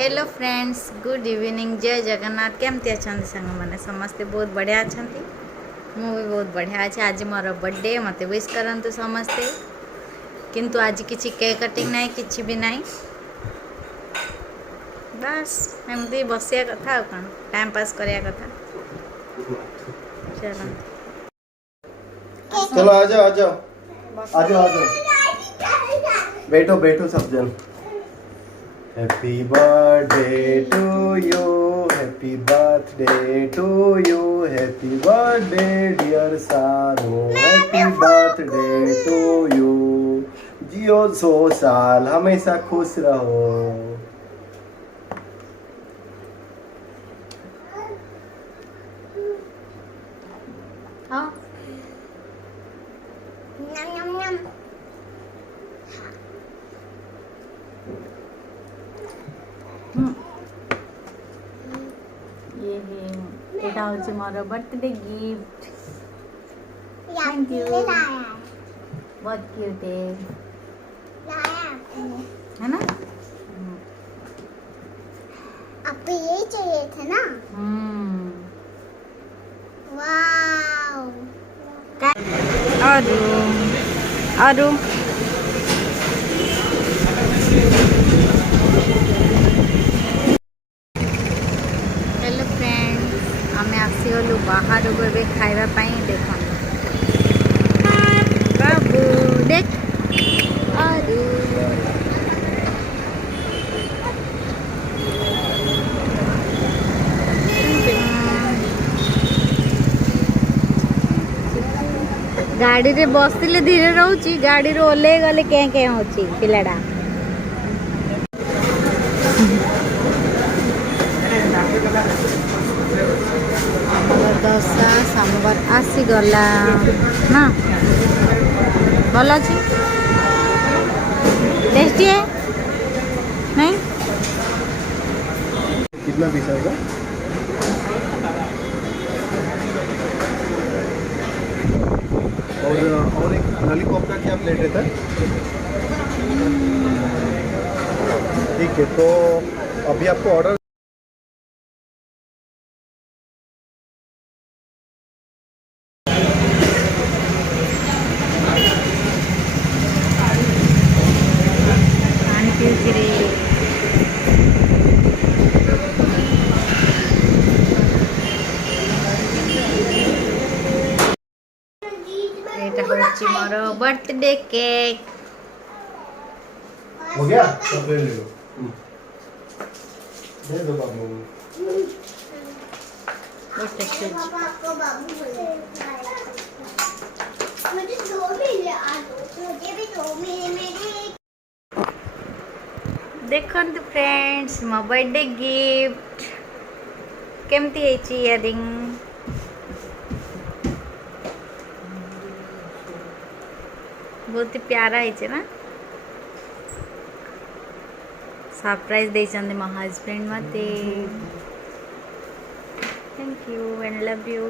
Hello friends, good evening, जय जगन्नाथ। केमती अच्छा सांग मैंने समस्ते बहुत बढ़िया अच्छा। मु भी बहुत बढ़िया अच्छे। आज मोर बर्थडे, मत विश करंतु समस्ते। किंतु आज किसी केक कटिंग ना कि भी ना, बस एमती बसिया कथा कौन टाइम पास करिया कथा। चलो चलो आ जाओ आ जाओ आ जाओ आ जाओ, बैठो बैठो सब जन। Happy birthday to you, happy birthday to you, happy birthday dear Saro, happy birthday to you. जियो 100 साल, हमेशा खुश रहो। हाँ ये है, एटा होची मोर बर्थडे गिफ्ट। थैंक यू, बहुत क्यूट है ना। आपको यही चाहिए था ना। वाव। आरु हेलो फ्रेंड्स, आम आसीगलु बाहर को खाइबा देख बाबू देख आरु गाड़ी रे बसले धीरे रोची, गाड़ी रे ओल्ले गले के होची पिलाडा। दशा सांबर आसीगला ना, भल अच्छी टेस्टी है नहीं। कितना पीस आएगा? और एक लॉलीपॉप का क्या प्लेट रहता है? ठीक है, तो अभी आपको ऑर्डर मोर बर्थडे केक हो गया, सब ले लो। दे दो बाबू। बहुत टेस्टी। आपको बाबू बोले मुझे 2 मिले, मुझे भी 2 मिले मेरे। देखो फ्रेंड्स, मो बर्थडे गिफ्ट केमती है इयरिंग। बहुत ही प्यारा है ना। सरप्राइज देचंदे मो हस्बैंड मते। Thank you and love you.